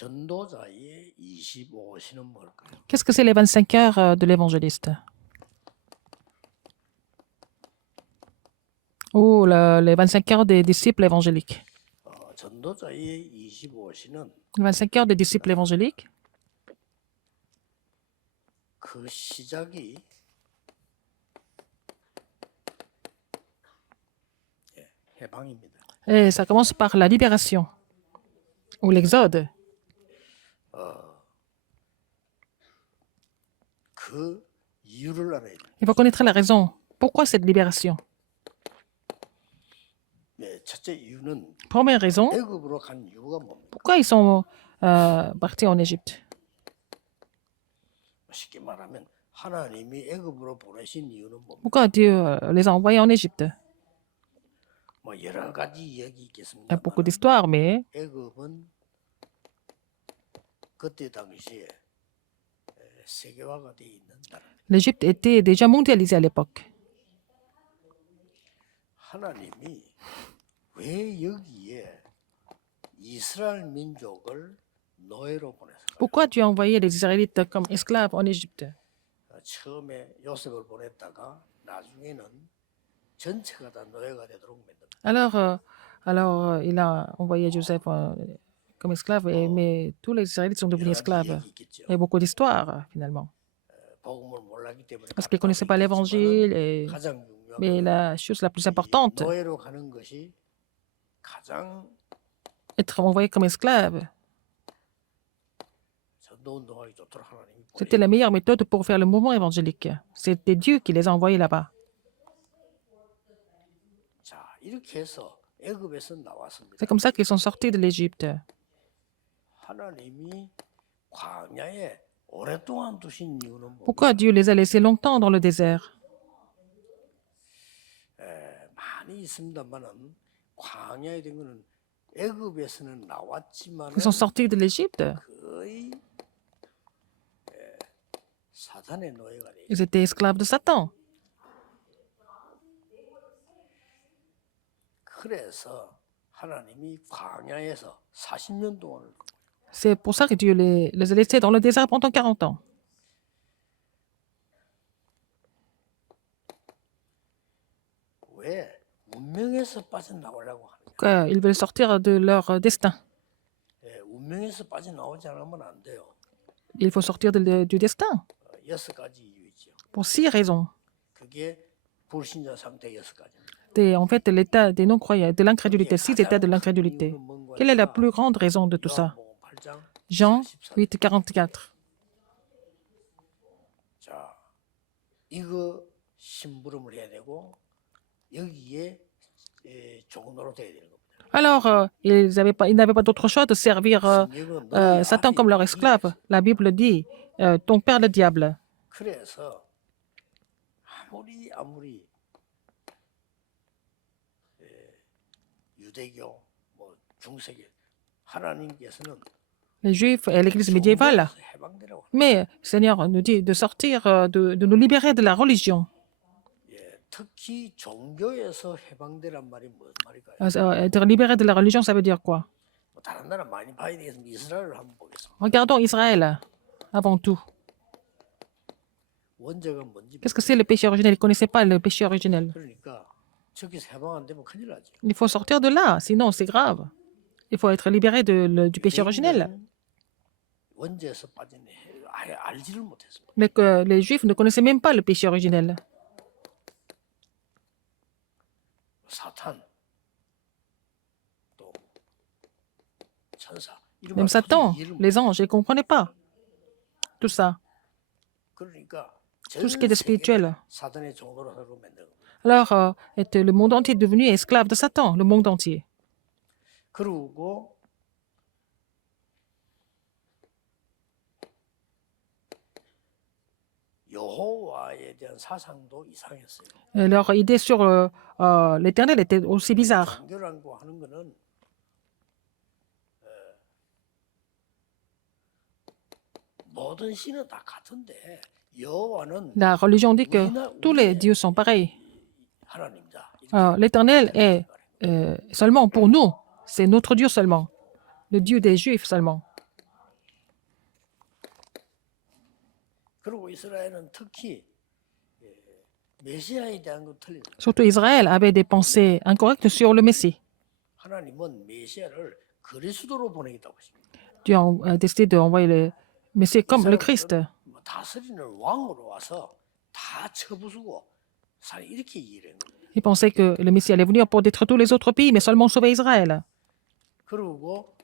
전도자의 25시는 뭘까요? Qu'est-ce que c'est les 25 heures de l'évangéliste? Ou les 25 heures des disciples évangéliques. 전도자의 25시는 Les 25 heures des disciples évangéliques, 그 시작이 해방입니다. et ça commence par la libération ou l'exode. 그 이유를 알아야 돼요. Il faut connaître la raison. Pourquoi cette libération? 첫째 이유는 Première raison, 애굽으로 간 이유가 뭡니까? pourquoi ils sont partis en Égypte? 쉽게 말하면 하나님이 애굽으로 보내신 이유는 뭡니까? Pourquoi Dieu les a envoyés en Égypte? 뭐 여러 가지 이야기 Il y a 있겠습니다. beaucoup d'histoires, mais 애굽은 그때 당시에 세계화가 돼 있는 나라. l'Égypte était déjà mondialisée à l'époque. 하나님이 왜 여기에 이스라엘 민족을 노예로 보냈을까요? Pourquoi Dieu a envoyé les Israélites comme esclaves en Égypte? 처음에 요셉을 보냈다가 나중에는 전체가 다 노예가 되도록 만듭니다. Alors, il a envoyé Joseph comme esclave, mais tous les Israélites sont devenus 여러 가지 esclaves. 얘기 있겠죠. Il y a beaucoup d'histoires, finalement. 복음을 몰랐기 때문에 Parce qu'ils ne connaissaient pas l'évangile. 가장 Mais 중요한 la chose la plus importante, 노예로 가는 것이 가장 être envoyé comme esclave, 전도 운동하기 좋도록 하나님이 c'était la meilleure méthode pour faire le mouvement évangélique. C'était Dieu qui les a envoyés là-bas. 자, 이렇게 해서 애굽에서 나왔습니다. C'est comme ça qu'ils sont sortis de l'Égypte. 하나님이 광야에 오랫동안 두신 이유는 뭐? Pourquoi Dieu les a laissés longtemps dans le désert? 많이 있습니다만은 광야에 된 거는 애굽에서는 나왔지만 Ils sont sortis de l'Égypte. 거의 사탄의 노예가 돼. Ils étaient esclaves de Satan. 그래서 하나님이 광야에서 40년 동안을 C'est pour ça que Dieu les a laissés dans le désert pendant 40 ans. 왜 운명에서 빠져나오려고 하느냐? Ils veulent sortir de leur destin. 운명에서 빠져나오지 않으면 안 돼요. Il faut sortir du destin 6가지 이유죠. pour 6 raisons. 그게 불신자 상태 6가지입니다. En fait, l'état des non-croyants, de l'incrédulité, 6 états de l'incrédulité. Quelle est la plus grande raison de tout ça? Jean 8, 44. 자, 이거 심부름을 해야 되고 여기에 종로로 돼야 되는 겁니다. Alors, ils n'avaient pas d'autre choix de servir Satan comme leur esclave. La Bible dit, ton père le diable. 그래서 아무리 유대교, 뭐 중세계 하나님께서는 Les Juifs et l'Église médiévale. 해방되라고. Mais le Seigneur nous dit de sortir, de nous libérer de la religion. 특히 종교에서 해방되란 말이 무슨 말일까요? Être libéré de la religion, ça veut dire quoi? 뭐 다른 나라 많이 봐야 되겠습니다. 이스라엘을 한번 보겠습니다. Regardons Israël, avant tout. 원죄가 뭔지 Qu'est-ce que c'est le péché originel? Ils ne connaissaient pas le péché originel. 그러니까 저기서 해방 안 되면 큰일 나죠. Il faut sortir de là, sinon c'est grave. Il faut être libéré du péché originel. 원죄에서 빠진 아예 알지를 못했습니다. Mais que les Juifs ne connaissaient même pas le péché originel. 사탄 또 천사 Même Satan, les anges, ils ne comprenaient pas tout ça, 그러니까 tout ce qui est spirituel. 사탄의 종으로 살고 만든 겁니다. Alors, le monde entier est devenu esclave de Satan, le monde entier. 그리고 여호와에 대한 사상도 이상했어요. Leur idée sur l'éternel était aussi bizarre. 종교라고 하는 거는 모든 신은 다 같은데 여호와는 La religion dit que tous les dieux sont pareils. 하나님이다. L'éternel est seulement pour nous. C'est notre Dieu seulement. Le Dieu des Juifs seulement. 그리고 이스라엘은 특히 메시아에 대한 거 틀린 거예요. Surtout Israël avait des pensées incorrectes sur le Messie. 하나님은 메시아를 그리스도로 보내겠다고 하십니다. Dieu a décidé d'envoyer le Messie comme le Christ. 뭐 다스리는 왕으로 와서 다 쳐부수고 살 이렇게 이해를 한 거예요. Ils pensaient que le Messie allait venir pour détruire tous les autres pays, mais seulement sauver Israël. 그리고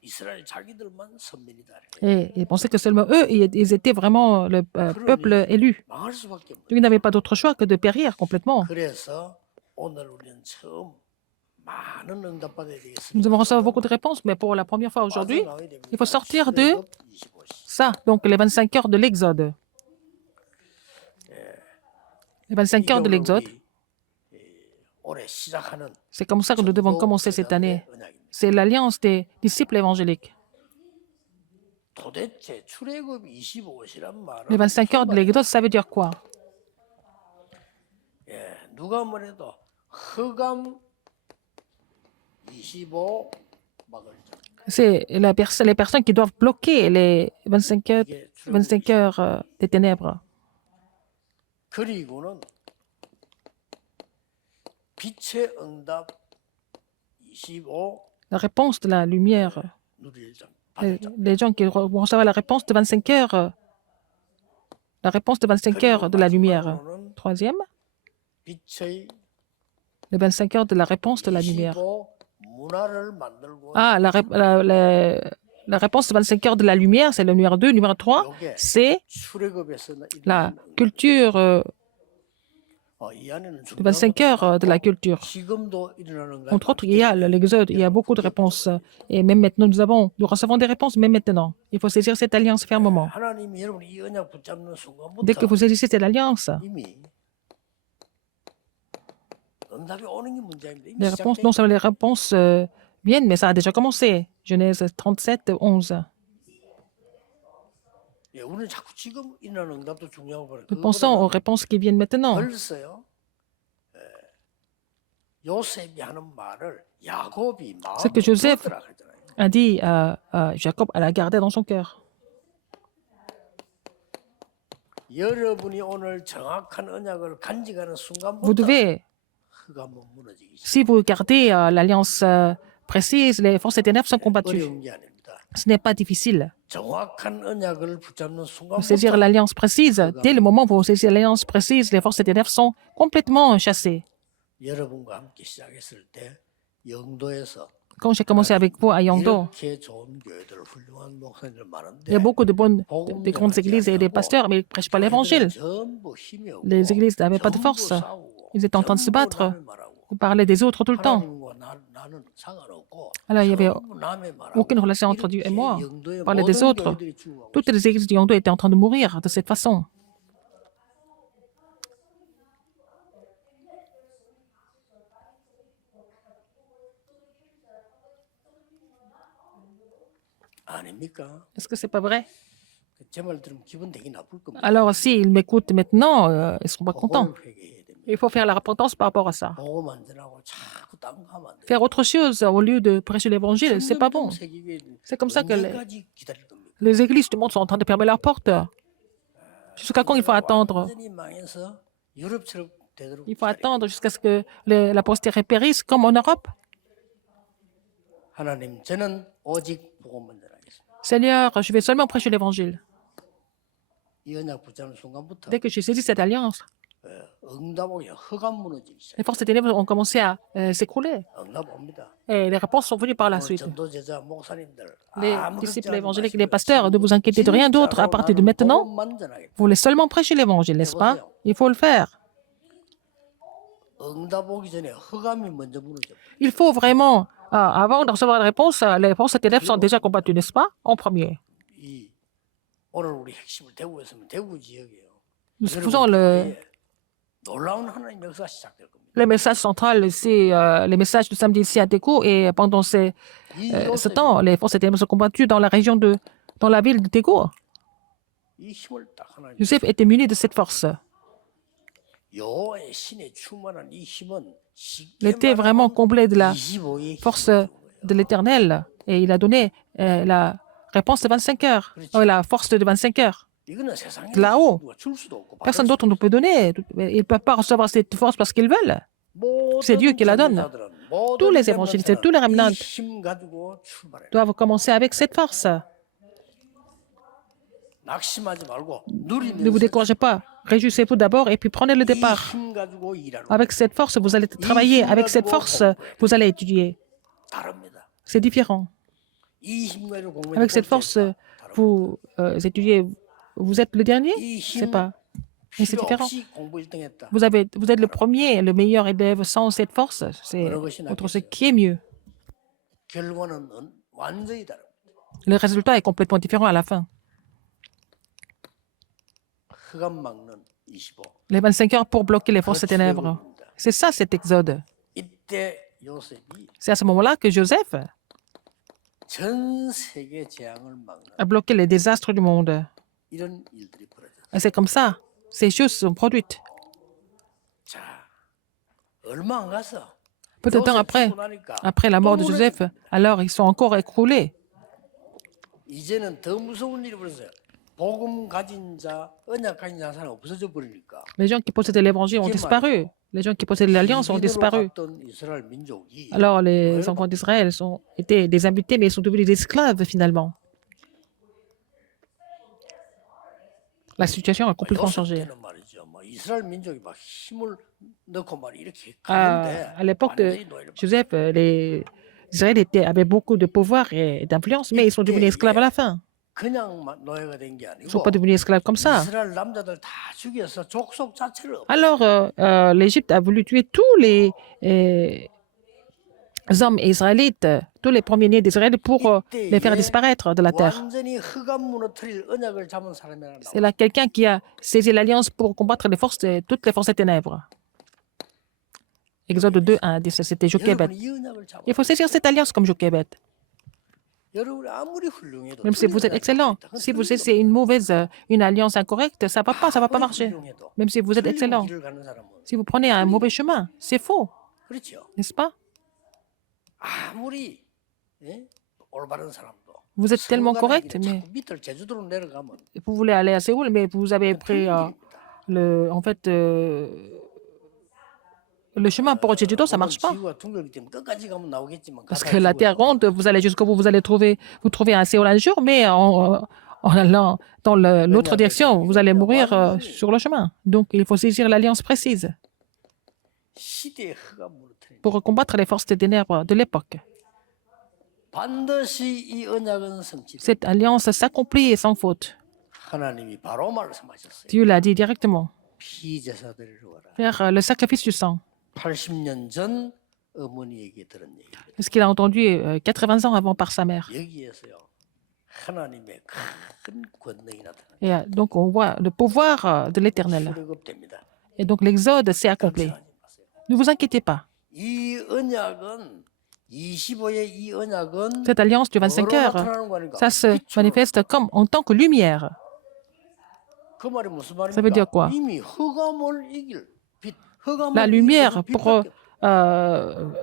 이스라엘 자기들만 선민이다. Et ils pensaient que seulement eux, ils étaient vraiment le peuple élu. 망할 수밖에 없는. Donc, ils n'avaient pas d'autre choix que de périr complètement. 그래서 오늘 우리는 처음 많은 응답 받아야 되겠습니다. Nous devons recevoir beaucoup de réponses, mais pour la première fois aujourd'hui, il faut sortir de ça, donc les 25 heures de l'Exode. Les 25 heures de l'Exode, 올해 시작하는 c'est comme ça que nous devons commencer cette année. C'est l'alliance des disciples évangéliques. 도대체 출애굽 25시란 말은 Les 25 heures de l'Exode, ça veut dire quoi? 예, 누가 뭐래도 흑암 25 막을 자. C'est les personnes qui doivent bloquer les 25 heures des ténèbres. 그리고는 빛의 응답 25 La réponse de la lumière. 누릴 자. Les gens qui vont recevoir la réponse de 25 heures. La réponse de 25 heures de la lumière. Troisième, 빛의 les 25 heures de la réponse de la lumière. 25 문화를 만들고 Ah, la réponse de 25 heures de la lumière, c'est le numéro 2. Numéro 3, 요게 c'est 출애굽에서 la culture, 이 안에는 de 25 heures de la culture. 지금도 일어나는 거 Entre autres, il y a l'Exode, il y a beaucoup de réponses. Et même maintenant, nous recevons des réponses, même maintenant. Il faut saisir cette alliance fermement. 하나님이 여러분 이 언약 붙잡는 Dès que 순간부터 vous saisissez cette alliance, 이미 응답이 오는 게 문제입니다. 이미 les réponses, 시작된 non seulement les réponses viennent, mais ça a déjà commencé. Genèse 37, 11. 예, 우리는 자꾸 지금 일어나는 응답도 중요하고 그래요. Nous pensons aux réponses qui viennent maintenant. 벌써요. 요셉이 하는 말을 야곱이 C'est que 마음에 Joseph 들었더라 그러잖아요. a dit à Jacob, elle a gardé dans son cœur. 여러분이 오늘 정확한 언약을 간직하는 Vous 순간부터 devez, 흑암은 무너지기 시작. si vous gardez l'alliance précise, les forces des ténèbres sont combattues. 어려운 게 아닙니다. Ce n'est pas difficile. 정확한 언약을 붙잡는 Vous saisir 순간부터 l'alliance précise, dès le moment où vous saisissez l'alliance précise, les forces des ténèbres sont complètement chassées. 여러분과 함께 시작했을 때 영도에서 Quand j'ai commencé avec vous à Yangdo, 이렇게 좋은 교회들 훌륭한 목사님들 많은데 il y a beaucoup des grandes églises et des pasteurs, mais ils ne prêchent pas l'évangile. 전부 힘이 없고 Les églises n'avaient pas de 전부 force. 싸우고 Ils étaient en train de se 전부 battre. 남의 말하고 Ils parlaient des autres tout le temps. 하나님과 나는 상관없고 Alors, il n'y avait 전부 남의 말하고 aucune relation entre Dieu et moi. 이렇게 영도의 On parlait des 모든 autres. 교회들이 죽어가고 Toutes les églises de Yangdo étaient en train de mourir de cette façon. 아닙니까? Est-ce que c'est pas vrai? 제 말 들으면 기분 되게 나쁠 겁니다. Alors, s'ils m'écoutent maintenant, ils ne seront pas contents. 그걸 회개해야 됩니다. Il faut faire la repentance par rapport à ça. 복음 안 전하고 자꾸 딴 거 하면 안 돼요. Faire autre chose au lieu de prêcher l'évangile, c'est pas bon. C'est comme ça que 언제까지 기다릴 겁니까? les églises du monde sont en train de fermer leurs portes. Jusqu'à quand il faut attendre? 완전히 망해서 유럽처럼 되도록 Il faut attendre jusqu'à ce que la postérité périsse, comme en Europe. 하나님, 저는 오직 복음만 전하겠습니다. Seigneur, je vais seulement prêcher l'évangile. 이 언약 붙잡는 순간부터 Dès que j'ai saisi cette alliance, 응답오기 흑암 무너지기 시작. les forces des ténèbres ont commencé à s'écrouler. 응답 옵니다. Et les réponses sont venues par la 오늘 suite. 전도 제자 목사님들 Les 아무 disciples 걱정하지 évangéliques et 마시고요. les pasteurs, ne vous inquiétez de rien d'autre. À partir de 진짜로 maintenant, 나는 복음만 전하겠다. vous voulez seulement prêcher l'évangile, n'est-ce pas? Il faut le faire. 응답 오기 전에 흑암이 먼저 무너져. Il faut vraiment, avant de recevoir la réponse, les forces des ténèbres sont déjà combattues, n'est-ce pas? En premier. 이 오늘 우리 핵심을 대구였으면 대구 지역이에요. Nous faisons le 놀라운 하나님 역사가 시작될 겁니다. message central, c'est les messages du samedi ici à Tekou. Et pendant ce temps, les forces des ténèbres sont combattues dans la ville de Tekou. 이 힘을 딱 하나님. Joseph était muni de cette force. 여호와의 신에 충만한 이 힘은 Il était vraiment comblé de la 25의 force de l'Éternel. Et il a donné la réponse de 25 heures, la force de 25 heures. 이거는 세상에 de là-haut. 누가 줄 수도 없고 Personne 받을 d'autre 수도 ne peut donner. Ils ne peuvent pas recevoir cette force parce qu'ils veulent. 없고. C'est Dieu qui la donne. 전도자들은, Tous 모든 les évangélistes, tous les 렘넌트는 remnants 이 힘 가지고 출발해요. doivent commencer avec cette force. 낙심하지 말고 Ne vous 누리면서 découragez pas. Réjouissez-vous d'abord et puis prenez le 이 départ. 힘 가지고 일하는 거 Avec cette force, vous allez travailler. Avec cette force, vous allez étudier. 다릅니다. C'est différent. 이 힘 가지고 공부하는 Avec cette force, vous étudiez. Vous êtes le dernier? Je sais pas. Mais c'est 필요 différent. 없이 공부 1등 했다. Vous êtes le premier, le meilleur élève sans cette force. C'est autre chose qui est mieux. 결과는 완전히 다릅니다. Le résultat est complètement différent à la fin. 흑암 막는 25. Les 25 heures pour bloquer les forces 그 des ténèbres. 출애굽입니다. C'est ça, cet exode. 이때 요셉이 C'est à ce moment-là que Joseph 전 세계 재앙을 막는 a bloqué les désastres du monde. 이런 일들이 벌어졌어요. Et c'est comme ça. Ces choses sont produites. 자, 얼마 안 가서 Peu de temps 요셉 죽고 나니까 après la mort de 또 Joseph, alors ils sont encore écroulés. 이제는 더 무서운 일이 벌어졌어요. 복음 가진 자, 언약 가진 자 사람 없어져 버리니까 Les gens qui possédaient l'évangile ont disparu. Les gens qui possédaient l'alliance ont disparu. 갔던 이스라엘 민족이 Alors les enfants d'Israël étaient des invités, mais ils sont devenus des esclaves finalement. La situation a complètement changé. 때는 말이죠. 뭐 이스라엘 민족이 막 힘을 넣고 막 이렇게 가는데 À l'époque de 완전히 노예를 Joseph, les Israélites avaient beaucoup de pouvoir et d'influence, mais ils sont devenus esclaves à la fin. 그냥 노예가 된 게 Ils ne 아니고 sont pas devenus esclaves comme ça. 이스라엘 남자들 다 죽여서 족속 자체를 Alors, l'Égypte a voulu tuer tous les hommes israélites, tous les premiers-nés d'Israël pour les faire disparaître de la terre. 완전히 흑암 무너뜨릴 언약을 잡은 사람이 하나 C'est là quelqu'un qui a saisi l'alliance pour combattre toutes les forces des ténèbres. Exode 2, 1, 10, c'était Jochebed. 여러분이 이 언약을 잡아. Il faut saisir cette alliance comme Jochebed. 여러분이 아무리 훌륭해도 Même si vous êtes excellent, si vous essayez une alliance incorrecte, ça va pas marcher. Même si vous êtes excellent, 길을 가는 사람은 si vous prenez un mauvais chemin, c'est faux, 그렇죠. n'est-ce pas? 아무리 예? 올바른 사람도 Vous êtes tellement correct, mais 밑을 제주도로 내려가면 vous voulez aller à Séoul, mais vous avez pris le chemin pour Jeju-do, ça marche pas. 지구가 둥글기 때문에 끝까지 가면 나오겠지만 Parce 가다가 que la 죽어요. Terre ronde, vous allez jusqu'au bout, vous allez trouver un Séoul un jour, mais en allant dans l'autre direction, vous allez mourir sur le chemin. Donc, il faut saisir l'alliance précise 시대의 흑암 무너뜨림. pour combattre les forces des ténèbres de l'époque. 반드시 이 언약은 성취돼. Cette alliance s'accomplit sans faute. 하나님이 바로 말씀하셨어요. Dieu l'a dit directement. 피제사들을 와라. Faire le sacrifice du sang. 80년 전 어머니에게 들은 얘기. C'est ce qu'il a entendu 80 ans avant par sa mère. 여기에서요. 하나님의 큰 권능이 나타나. Et donc, on voit le pouvoir de l'Éternel. 출애굽됩니다. Et donc, l'exode s'est accompli. 걱정하지 마세요. Ne vous inquiétez pas. 이 언약은 25의 이 언약은 Cette alliance du 25 뭐로 heures, 나타나는 거 아닌가? ça se manifeste comme en tant que lumière. 그 말이 무슨 Ça veut dire 말입니까? quoi? 이미 흑암을 이길 빛, 흑암을 La 이길 lumière 빛 pour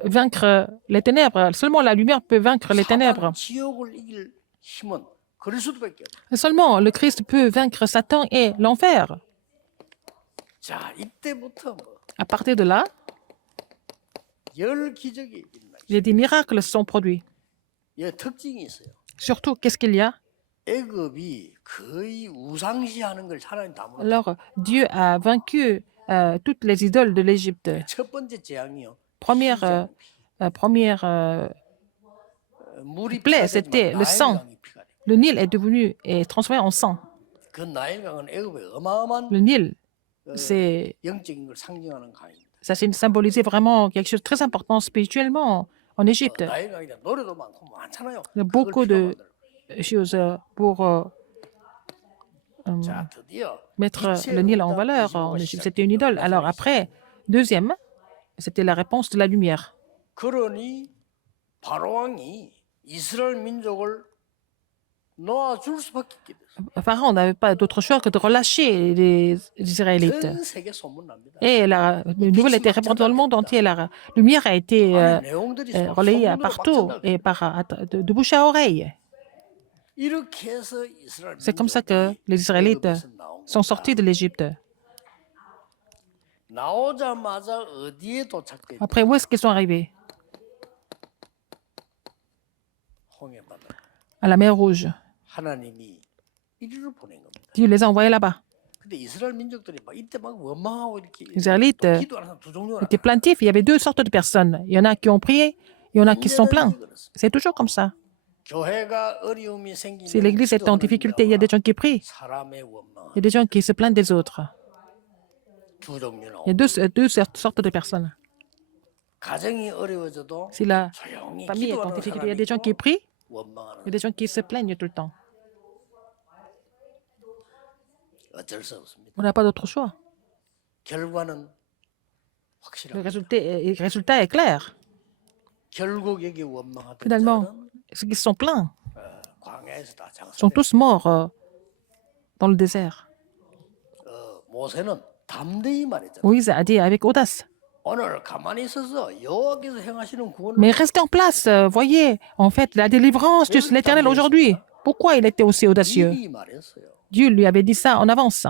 vaincre les ténèbres. Seulement la lumière peut vaincre les ténèbres. 지옥을 이길 힘은 그리스도밖에 없어요. Seulement le Christ peut vaincre Satan et l'enfer. 자, 이때부터 뭐 À partir de là, 열 기적이 일어나요. il y a des miracles se sont produits. 예, 특징이 있어요. Surtout, qu'est-ce qu'il y a? 애굽이 거의 우상시하는 걸 하나님 다 물어. Alors, Dieu a vaincu toutes les idoles de l'Égypte. 첫 번째 재앙이요. Première 물이 plaie, 피가 c'était 되지만 le sang. 나일강이 피가 돼. Le Nil est transformé en sang. 그 나일강은 애굽의 어마어마한 Le Nil, c'est 영적인 걸 상징하는 강입니다. ça symbolisait vraiment quelque chose de très important spirituellement en Égypte. 나일강이라 노래도 많고 많잖아요. Il y a 그걸 beaucoup de 필요로 choses pour 만들어요. 자, 드디어 mettre le Nil en valeur en Égypte. C'était une idole. Alors après, deuxième, c'était la réponse de la lumière. 그러니 바로 왕이 이스라엘 민족을 놓아줄 수밖에 없게 됐어요. Pharaon n'avait pas d'autre choix que de relâcher les Israélites. 전 세계 소문납니다. Et la nouvelle était répandue dans le monde entier. La lumière a été 안에 내용들이 relayée 소문으로 partout 막 et de bouche à oreille. 이렇게 해서 이스라엘 C'est comme ça que 민족들이 les Israélites 애굽에서 나온 sont 거다. sortis de l'Égypte. 나오자마자 어디에 도착했냐? Après, où est-ce qu'ils sont arrivés? 홍해바다. À la mer Rouge. 하나님이 이리로 보낸 겁니다. Dieu les a envoyés là-bas. 근데 이스라엘 민족들이 막 이때 막 원망하고 이렇게 Les Israélites 기도하는 사람 두 종류가 étaient plaintifs. Il y avait deux sortes de personnes. Il y en a qui ont prié, il y en a qui sont plaints. C'est toujours comme ça. 교회가 어려움이 생기면 Si l'Église est en difficulté, il y a des gens qui prient. 사람의 원망 Il y a des gens qui se plaignent des autres. 두 종류는 Il y a deux sortes de personnes. 가정이 어려워져도 Si la 조용히 famille est en 기도하는 difficulté, il y a 사람이 des gens qui 있고 prient, 원망하는 il y a des gens qui se plaignent tout le temps. 어쩔 수 없습니다. On n'a pas d'autre choix. 결과는 Le 확실합니다. résultat est clair. 결국 여기 원망하던 Finalement, 자들은 ceux qui se sont plaints 광야에서 다 sont 장수돼. tous morts dans le désert. 모세는 담대히 말했잖아요. Moïse a dit avec audace. 오늘 가만히 있어서 여호와께서 행하시는 구원을 Mais restez en place, voyez, en fait, la délivrance de l'Éternel aujourd'hui. Pourquoi il était aussi audacieux? 미리 말했어요. Dieu lui avait dit ça en avance.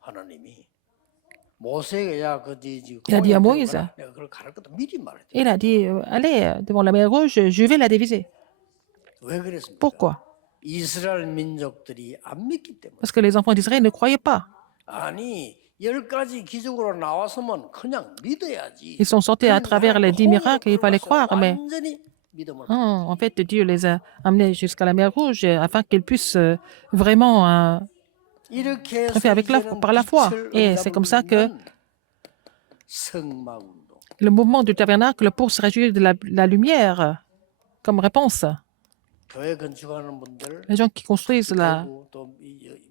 하나님이 모세가 야 그디 Il a dit à Moïse. 내가 그걸 가를 거다 미리 말했대. Il a dit, allez, devant la mer Rouge, je vais la diviser. 왜 그랬습니까? Pourquoi? 이스라엘 민족들이 안 믿기 때문에. Parce que les enfants d'Israël ne croyaient pas. 아니 10가지 기적으로 나왔으면 그냥 믿어야지. Ils sont sortis à travers les 10 miracles, il fallait croire, mais 완전히 믿음을. non, en fait, Dieu les a amenés jusqu'à la mer Rouge afin qu'ils puissent vraiment 이렇게 fait avec par la foi. Et c'est comme ça que 성막운동. le mouvement du tabernacle pour se réjouir de la lumière comme réponse. 교회 건축하는 분들, Les gens qui construisent 그리고 또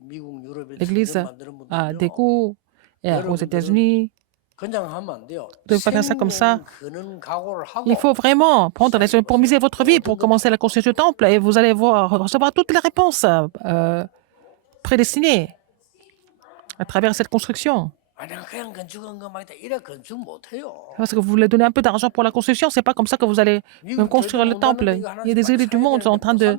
미국 유럽에 l'église 만드는 à 분들요. Daegu et aux États-Unis, 그냥 하면 안 돼요. ne pas faire ça comme ça. 그는 각오를 하고 Il faut vraiment prendre les pour miser votre vie pour commencer la construction du temple et vous allez recevoir toutes les réponses prédestinées à travers cette construction. 아, 내가 그냥 건축한 것만 이래 건축 못 해요. Parce que vous voulez donner un peu d'argent pour la construction, c'est pas comme ça que vous allez construire le temple. Il y a des églises du monde qui sont en train de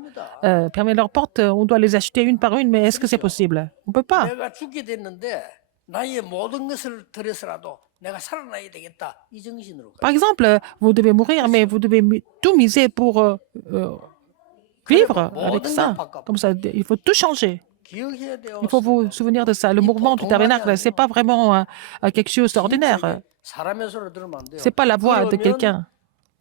fermer leurs portes. On doit les acheter une par une, mais est-ce que c'est possible? On peut pas. 내가 죽게 됐는데 나의 모든 것을 들여서라도 내가 살아나야 되겠다. 이 정신으로 Par exemple, vous devez mourir, mais vous devez tout miser pour vivre avec ça. Comme ça, il faut tout changer. 기억해야 돼요. Il faut vous souvenir de ça. Le mouvement du tabernacle, c'est pas vraiment quelque chose d'ordinaire. 사람의 소리 들으면 안 돼요. C'est pas la voix de quelqu'un.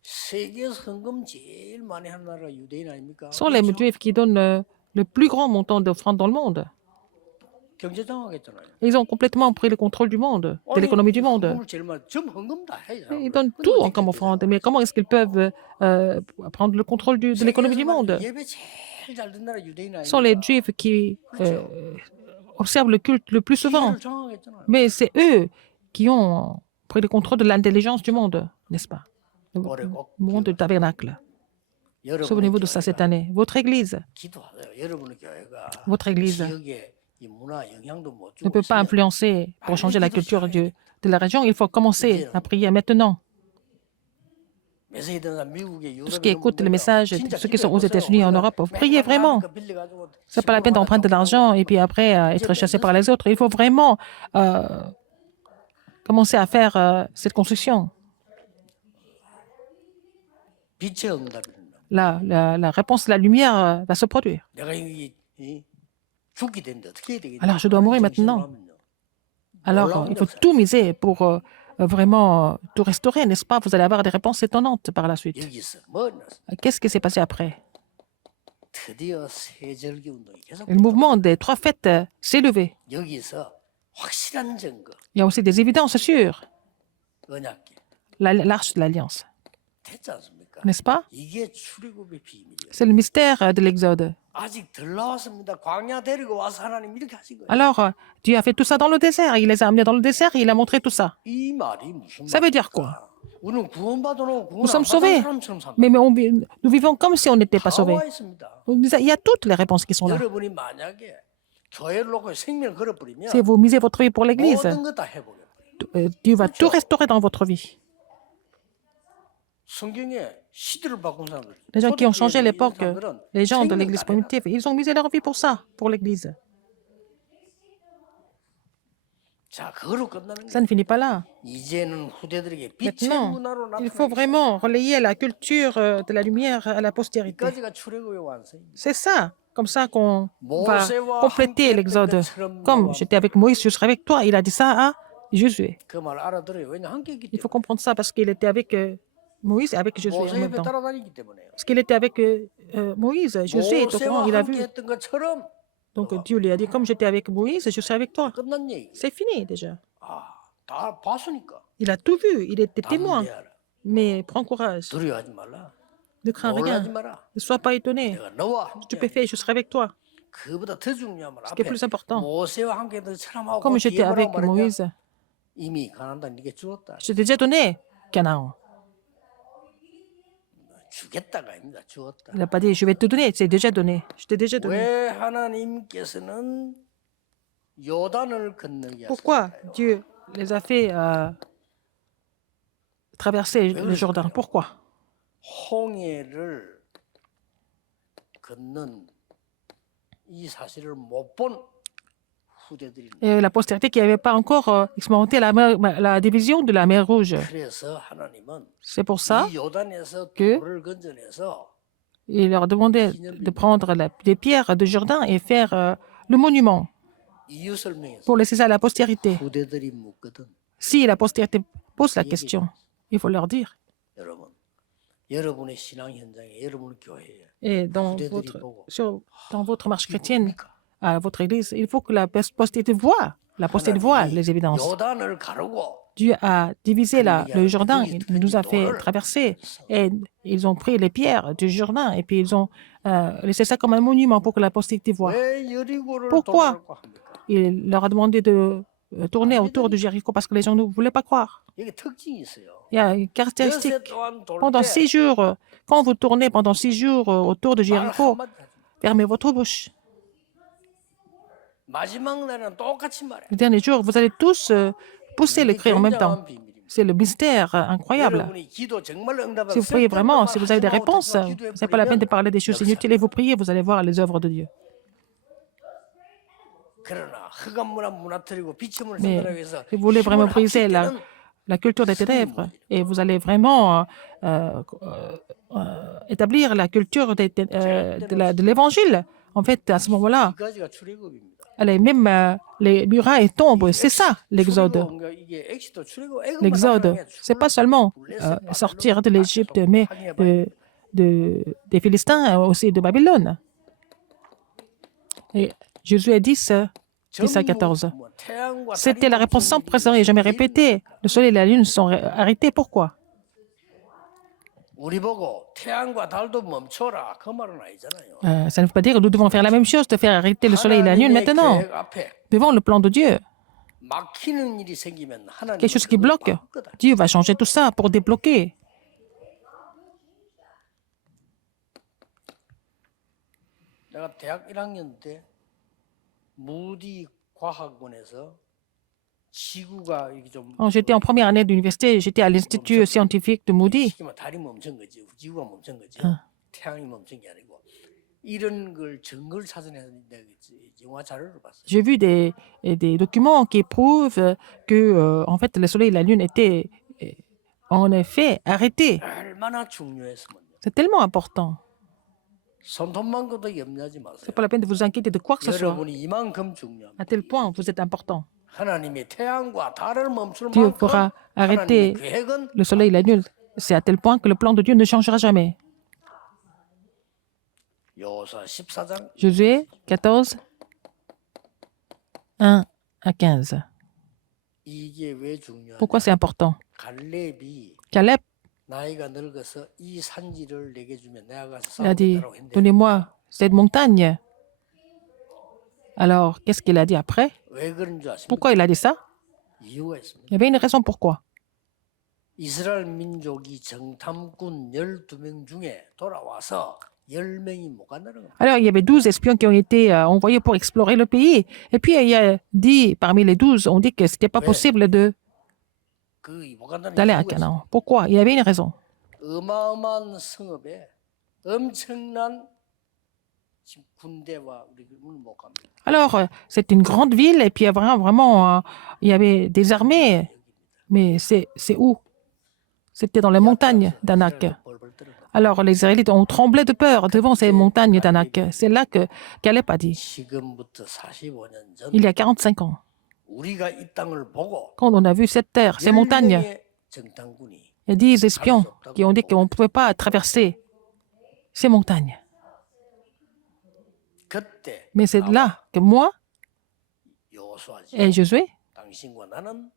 세계에서 헌금 제일 많이 하는 나라가 유대인 아닙니까? Ce sont les Juifs qui donnent le plus grand montant d'offrandes dans le monde. 경제장악했잖아요. Ils ont complètement pris le contrôle du monde, de l'économie du monde. 헌금을 제일 많이 전 헌금 다 해. Ils donnent tout comme offrande. Mais comment est-ce qu'ils peuvent prendre le contrôle de l'économie du monde? 예배 제일 잘 듣는 나라 유대인 Ce sont les 아닙니까? Juifs qui observent le culte le plus souvent. 기회를 장악했잖아요. Mais c'est eux qui ont pris le contrôle de l'intelligence du monde, n'est-ce pas? Le monde du tabernacle. Souvenez-vous de ça cette année. Votre église, 기도하세요. 여러분의 교회가 votre église 지역에 이 문화 영향도 못 ne 주고 peut pas 있으면 influencer pour changer la culture de la région. Il faut commencer à prier maintenant. 메시지 듣는 사람 미국에 Tous ceux qui 유럽에 écoutent le 있는 message, 분들요. ceux qui sont aux 진짜 États-Unis, en 기도해보세요. Europe, priez vraiment. 맨날 빌려가지고 C'est pas la peine d'emprunter de l'argent et puis après être chassé par les autres. Il faut vraiment commencer à faire cette construction. 빛의 응답입니다. La réponse de la lumière va se produire. 내가 죽게 되는데 어떻게 해야 되겠냐? Alors, je dois mourir maintenant. Alors, il faut tout miser pour vraiment tout restaurer, n'est-ce pas? Vous allez avoir des réponses étonnantes par la suite. 여기서 뭐 났어? Qu'est-ce qui s'est passé après? 드디어 세절기 운동이 계속 Le mouvement des trois fêtes s'est levé. 여기서 확실한 증거 Il y a aussi des évidences sûres. 언약계 L'arche de l'Alliance, 됐지 않습니까? n'est-ce pas? 이게 출애굽의 비밀이에요. C'est le mystère de l'Exode. 아직 덜 나왔습니다. 광야 데리고 와서 하나님 이렇게 하신 거예요. Alors, Dieu a fait tout ça dans le désert. Il les a amenés dans le désert et il a montré tout ça. 이 말이 무슨 Ça veut dire quoi? 우리는 구원받아놓고 구원 Nous sommes 안 받은 sauvés. 사람처럼 삽니다. Mais nous vivons comme si on n'était pas sauvés. 와 있습니다. Il y a toutes les réponses qui sont là. 여러분이 만약에 교회를 놓고 생명을 걸어버리면 Si vous misez votre vie pour l'Église, 모든 거 다 해보게. Dieu va tout restaurer dans votre vie. 성경에 시대를 바꾼 사람들. Les gens qui ont changé 초대교회 l'époque, 이런 사람들은 les gens de 생명 l'église 다 primitive, ils ont misé leur vie pour ça, pour l'église. 자, 그거로 끝나는 Ça 거예요. ne finit pas là. 이제는 후대들에게 빛의 Maintenant, 문화로 il faut 나타나기 vraiment relayer la culture de la lumière à la postérité. 여기까지가 출애굽의 완성입니다. C'est ça, comme ça qu'on va 모세와 compléter 함께 l'exode. 했던 것처럼 Comme 나와. j'étais avec Moïse, je serai avec toi. Il a dit ça à Josué. 그 말 알아들어요. 왜냐 함께 했기 Il faut 때문에. comprendre ça parce qu'il était avec Moïse et avec Josué en 모세 même 옆에 temps. 따라다니기 때문에요. Parce qu'il était avec Moïse, Josué est au courant, 모세와 il a 함께 vu. 했던 것처럼 Donc Dieu lui a dit, comme j'étais avec Moïse, je serai avec toi. 끝난 얘기. C'est fini déjà. 아, 다 봤으니까. Il a tout vu, il était témoin. 담대하라. Mais prends courage, 두려워하지 말라. ne crains 놀라지 rien, 마라. ne sois pas étonné. 내가 너와 함께. Stupéfait, je serai avec toi. 그보다 더 중요한 말 Ce qui est 앞에 plus important, 모세와 함께 했던 것처럼 하고 comme j'étais 뒤에 avec 뭐라고 말했냐? Moïse, 이미 가나안 땅 네게 주었다. je t'ai déjà donné Canaan. 주겠다가 아닙니다. 주었다. Il n'a pas dit, je vais te donner, c'est déjà donné. Je t'ai déjà donné. 왜 하나님께서는 요단을 건너게 Pourquoi 하셨을까요? Dieu les a fait traverser le Jourdain? Pourquoi? 홍해를 건넌 이 사실을 못 본 후대들입니다. Et la postérité qui n'avait pas encore expérimenté la division de la mer Rouge. 그래서 하나님은 C'est pour ça 이 요단에서 que 돌을 건져내서 il leur demandait de prendre des pierres de Jourdain et faire le monument 이유 설명해서 pour laisser ça à la postérité. 후대들이 묻거든. Si la postérité pose la question, il faut leur dire. 여러분, 여러분의 신앙 현장에 여러분 교회에 Et dans votre marche chrétienne, à votre église, il faut que la postérité voie. La postérité voit les évidences. 요단을 가르고 Dieu a divisé le Jourdain, il nous a fait traverser. Et ils ont pris les pierres du Jourdain et puis ils ont laissé ça comme un monument pour que la postérité voie. 왜 여리고를 Pourquoi 돌아갈까 합니까? Il leur a demandé de tourner autour de Jéricho parce que les gens ne voulaient pas croire. 이게 특징이 있어요. Il y a une caractéristique. 여세 동안 돌 Pendant 때 6 jours, quand vous tournez pendant 6 jours autour de 말 Jéricho, 한마디 하지 마. fermez votre bouche. 마지막 날은 똑같이 말해. Le dernier jour, vous allez tous pousser le cri en même temps. 굉장한 비밀입니다. C'est le mystère incroyable. 여러분이 기도 정말 응답을 Si vous priez vraiment, si vous avez des réponses, ce n'est pas la peine de parler des choses inutiles et vous priez, vous allez voir les œuvres de Dieu. 그러나 흑암 문화 무너뜨리고 빛의 문을 Mais 선언하기 위해서 si vous voulez vraiment 힘을 briser 합칠 때는 la culture des ténèbres et vous allez vraiment établir la culture de l'évangile, en fait, à ce moment-là, 이까지가 출애굽입니다. même les murailles tombent. C'est ça, l'exode. 출애굽은 이게 엑시도 출애굽 애굽만 L'exode, 하는 게 c'est pas seulement sortir de l'Égypte, mais des Philistins, aussi de Babylone. Et Josué 10, 10 à 14. C'était la réponse sans précédent et jamais répétée. Le soleil et la lune sont arrêtés. Pourquoi? 우리 보고 태양과 달도 멈춰라 그 말은 아니잖아요. Ça ne veut pas dire que nous devons faire la même chose, de faire arrêter le soleil et la lune 하나님의 maintenant. 계획 앞에 Devant le plan de Dieu, 막히는 일이 생기면 하나님은 quelque chose qui 그걸 bloque, 바꿀 거다. Dieu va changer tout ça pour débloquer. 내가 대학 1학년 때 무디 과학원에서 지구가 이게 좀 Quand j'étais en première année d'université, j'étais à l'Institut scientifique de Moody. 시키면 달이 멈춘 거지, 지구가 멈춘 거지, 아. 태양이 멈춘 게 아니고 이런 걸 증거를 찾아내서 내가 영화 자료를 봤어요. J'ai vu des documents qui prouvent que, en fait, le soleil et la lune étaient, en effet, arrêtés. 얼마나 중요했으면 C'est tellement important. 손톱만큼도 염려하지 마세요. C'est pas la peine de vous inquiéter de quoi que ce soit. 여러분이 이만큼 중요합니다. À tel point, vous êtes important. 하나님의 태양과 달을 멈출 Dieu 만큼 pourra 하나님의 arrêter 계획은 le soleil et la lune. C'est à tel point que le plan de Dieu ne changera jamais. 여호수아 14장 Josué 14, 1 à 15. 이게 왜 중요하냐? Pourquoi c'est important? 갈렙이 Caleb, 나이가 늙어서 이 산지를 내게 주면 내가 가서 il a dit, 싸우겠다고 했는데 donnez-moi cette montagne. Alors, qu'est-ce qu'il a dit après? 왜 그런 줄 아십니까? Pourquoi il a dit ça? 이유가 있습니다. Il y avait une raison pourquoi. 이스라엘 민족이 정탐꾼 12명 중에 돌아와서 10명이 못 간다는 겁니다. Alors, il y avait 12 espions qui ont été envoyés pour explorer le pays. Et puis, il y a 10 parmi les 12 ont dit que ce n'était pas possible 그 못 간다는 d'aller à 이유가 있습니다. Canaan. Pourquoi? Il y avait une raison. 어마어마한 성읍에 엄청난 지금 군대와 우리 못 갑니다. Alors, c'est une grande ville et puis il y a vraiment, il y avait des armées. Mais c'est où? C'était dans les montagnes d'Anak. 벌벌 떨어요. Alors, les Israélites ont tremblé de peur devant ces montagnes d'Anak. C'est là que Caleb a dit, 지금부터 45년 전 il y a 45 ans, 우리가 이 땅을 보고 quand on a vu cette terre, ces montagnes, 10명의 정탐군이 il y a 10 espions qui ont dit qu'on ne pouvait pas traverser ces montagnes. 그때 Mais c'est là que moi 여호수아지 et Josué, 당신과 나는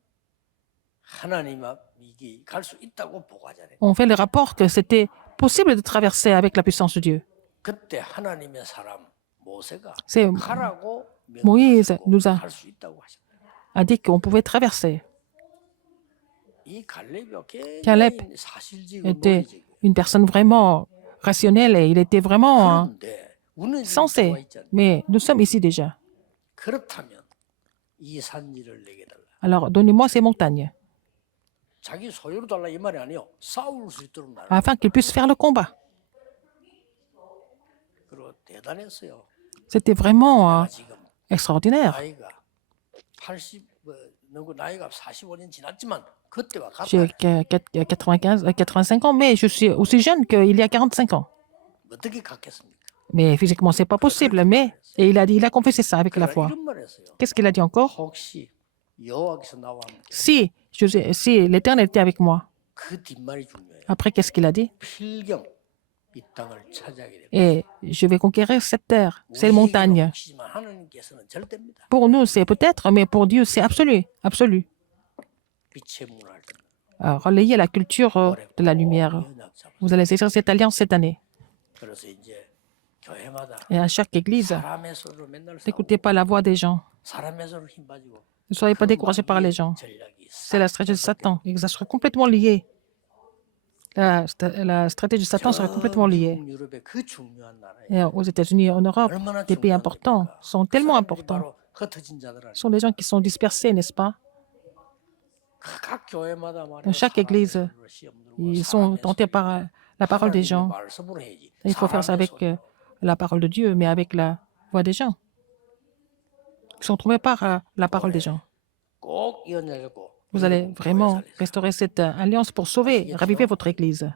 하나님 앞이 갈 수 있다고 보고하잖아요. on fait le rapport que c'était possible de traverser avec la puissance de Dieu. 그때 하나님의 사람 모세가 C'est 가라고 Moïse nous a 갈 수 있다고 하셨어요. dit qu'on pouvait traverser. 이 갈렙이 Caleb 굉장히 사실지고 était 논리적이에요. une personne vraiment rationnelle et il était vraiment 그런데 우리는 지금 sensé. 들어와 있잖아요. Mais nous sommes ici déjà. 그렇다면 이 산지를 내게 달라. Alors, donnez-moi ces montagnes 자기 소유로 달라 이 말이 아니요. 싸울 수 있도록 나라. afin qu'ils puissent faire le combat. 그리고 대단했어요. C'était vraiment 지금 extraordinaire. 나이가 80 너무 나이가 45년 지났지만 그때와 같아. J'ai 85 ans, mais je suis aussi jeune qu'il y a 45 ans. 어떻게 갖겠습니까? Mais physiquement, c'est pas possible. Mais, et il a confessé ça avec la 그러나 foi. 이런 말했어요. Qu'est-ce qu'il a dit encore? 혹시 여호와께서 나와 함께 Si l'Éternel était avec moi. 그 뒷말이 중요해요. Après, qu'est-ce qu'il a dit? 필경 이 땅을 차지하게 됩니다. Et je vais conquérir cette terre, ces montagnes. 혹시지만 하나님께서는 절대입니다. Pour nous, c'est peut-être, mais pour Dieu, c'est absolu. Absolu. 빛의 문화를 Relayez la culture de la lumière. 언약 잡아. Vous allez saisir cette alliance cette année. 그래서 이제 교회마다 Et à chaque église, 사람의 소리로 맨날 싸우고 n'écoutez pas la voix des gens. 사람의 소리로 힘 빠지고 Ne soyez pas découragés par les gens. 전략이 C'est la stratégie de Satan. Et ça sera complètement lié. La stratégie de Satan sera complètement liée. 유럽의 그 중요한 나라에 Et aux États-Unis et en Europe, 얼마나 des pays importants 중요합니까? sont tellement 사람들이 importants. 바로 흩어진 자들 아니에요. Ce sont des gens qui sont dispersés, n'est-ce pas? 각 교회마다 말이에요. Dans chaque église, 사람의 소리로 시험 들고 Ils sont 사람의 tentés 소리로 par la parole des 하나님의 gens. 말씀으로 해야지. Il faut faire ça 사람의 avec 소리로. la parole de Dieu, mais avec la voix des gens. Ils sont trouvés par la parole des gens. 꼭 이어내고 Vous allez vraiment restaurer cette alliance pour sauver, raviver votre église.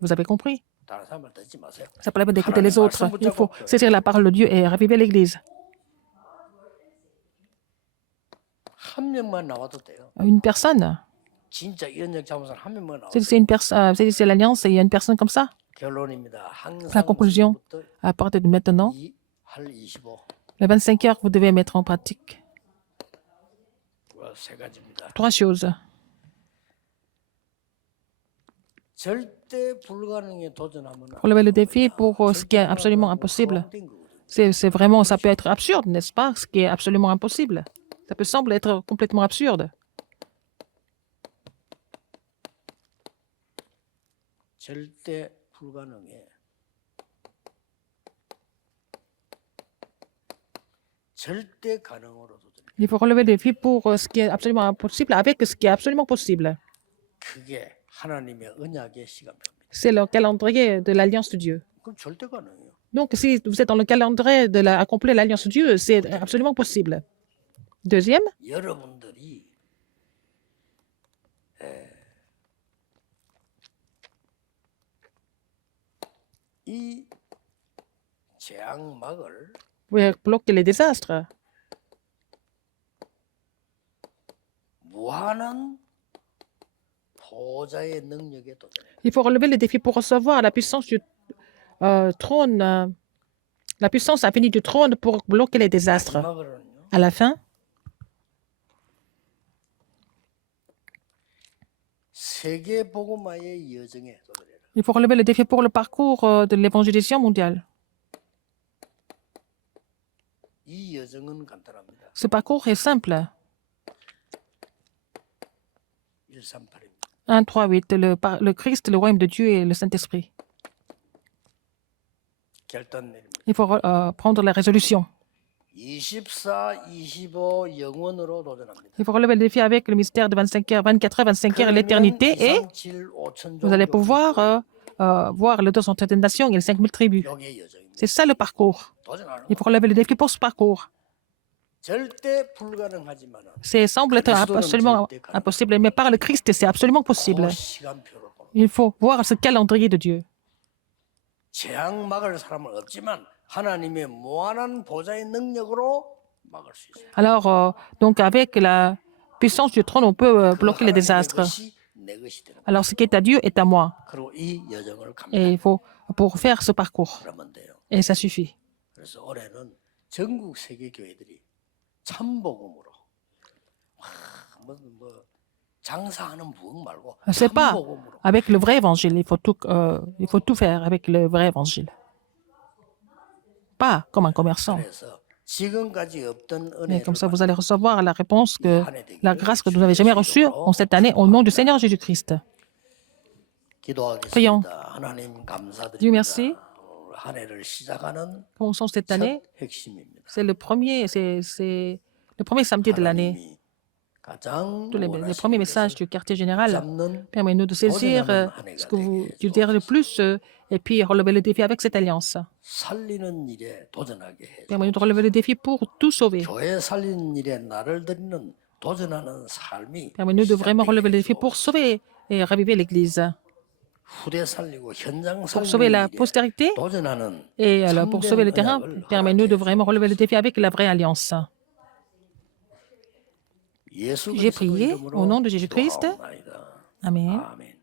Vous avez compris? 다른 사람을 듣지 마세요. Ça pas la peine d'écouter les autres. Il faut saisir la parole de Dieu et raviver l'église. 한 명만 나와도 돼요. Une personne, 진짜 이언약 잡은 사람 한 명만 나와도 c'est une personne, c'est l'alliance et il y a une personne comme ça. 결론입니다. 항상 La conclusion, 지금부터 à partir de maintenant, 할 25. les 25 heures, vous devez mettre en pratique 세 가지입니다. 3 choses. 절대 불가능에 도전하면 Relever le défi pour ce qui est absolument impossible. C'est vraiment, ça peut être absurde, n'est-ce pas? Ce qui est absolument impossible. Ça peut sembler être complètement absurde. 절대 불가능에 절대 가능으로 도전. Il faut relever le défi pour ce qui est absolument impossible avec ce qui est absolument possible. 그게 하나님의 언약의 시간표입니다. C'est le calendrier de l'alliance de Dieu. 그럼 절대 가능해요. Donc, si vous êtes dans le calendrier de accomplir l'alliance de Dieu, c'est absolument possible. Deuxième, 여러분들이 이 재앙막을 vous pouvez bloquer les désastres 무한한 보좌의 능력에 도전해요. Il faut relever le défi pour recevoir la puissance du trône, la puissance infinie du trône pour bloquer les désastres. 마지막으로는요. À la fin, 세계 복음화의 여정에 도전해요. il faut relever le défi pour le parcours de l'évangélisation mondiale. 이 여정은 간단합니다. Ce parcours est simple. 138입니다. 1, 3, 8. Le Christ, le royaume de Dieu et le Saint-Esprit. 결단 내립니다. Il faut prendre la résolution. 24, 25 영원으로 도전합니다. Il faut relever le défi avec le mystère de 25 heures, 24 heures, 25 heures et l'éternité. Et 2, 3, 7, 5천 vous allez pouvoir voir les 230 nations et les 5000 tribus. 요게 여정입니다. C'est ça le parcours. 도전하는 Il faut relever le défi pour ce parcours. 절대 불가능하지만은 C'est semble être absolument impossible, mais par le Christ, c'est absolument possible. 그 시간표를 보면 Il faut voir ce calendrier de Dieu. 재앙 막을 사람은 없지만 하나님의 무한한 보좌의 능력으로 막을 수 있어요. Alors, donc, avec la puissance du trône, on peut bloquer les 하나님의 désastres. 것이 내 것이 되는 거예요. Alors, ce qui est à Dieu est à moi. 그리고 이 여정을 갑니다. Et il faut, pour faire ce parcours. 그러면 돼요. Et ça suffit. 그래서 올해는 전국 세계 교회들이 참복음으로 뭐 장사하는 부흥 말고 C'est pas 참복음으로 avec le vrai évangile. Il faut tout faire avec le vrai évangile. Pas comme un commerçant. 그래서 지금까지 없던 Mais 은혜를 comme ça, vous allez recevoir la réponse que la grâce que vous n'avez jamais reçue en cette année au nom du Seigneur Jésus-Christ. Prions. 기도하겠습니다. 하나님 Dieu 감사드립니다. merci. 한 해를 시작하는 Commençons cette année. 첫 핵심입니다. C'est le premier samedi de l'année. 하나님이 가장 Les 원하시는 premiers messages 것을 du quartier général 잡는 permettent-nous de saisir ce que vous désirez le plus et puis relever le défi avec cette alliance. 살리는 일에 도전하게 해. Permettez-nous de relever le défi pour tout sauver. 교회 살리는 일에 나를 드리는 도전하는 삶이 Permettez-nous de vraiment relever le défi pour sauver et raviver l'Église. 후대 살리고 현장 Pour sauver la 살리는 일에 postérité 도전하는 et pour sauver le terrain, permettez-nous de vraiment relever le défi avec la vraie alliance. 예수 J'ai 그리스도 prié 이름으로 au nom de Jésus-Christ. 기도하옵나이다. Amen. 아멘.